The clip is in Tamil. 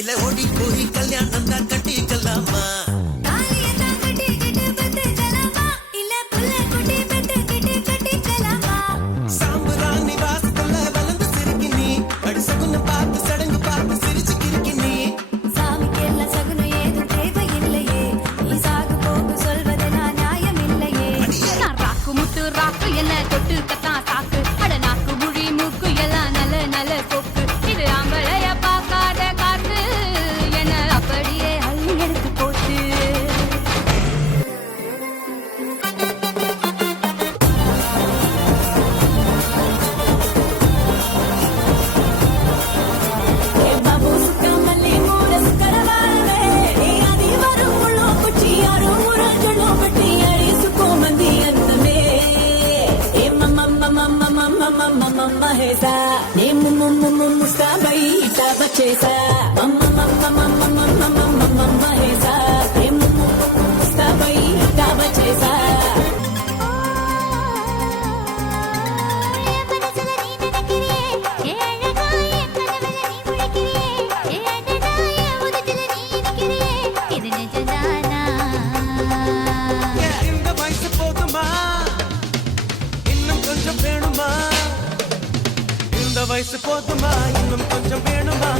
இல்ல ஓடி போய் கல்யாணம் தான் கட்டிக்கலாமா சாம்புராணி வாசத்துல வளர்ந்து சிரிக்கி நீ அடி சகுன பார்த்து சடங்கு பார்த்து சிரிச்சு கிரிக்கி நீ சாமிக்கு எல்லாம் சகுனம் ஏதும் தேவையில்லையே நீ சாகு போக்கு சொல்வது நான் நியாயம் இல்லையே ராக்கு முத்து ராக்கு என்ன தொட்டு கத்தான் சாக்கு அட நாக்கு முழி மூக்கு எல்லாம் நல்ல நல்ல கொக்கு இது ஆம்பளைய பார்க்காத காத்து என்ன அப்படியே அள்ளி எடுத்து போட்டு Mahesa, musta baita bachesa, mahesa, musta baita bachesa. இந்த வயசு போதுமா இன்னும் கொஞ்சம் வேணுமா இந்த வயசு போதுமா இன்னும் கொஞ்சம் வேணுமா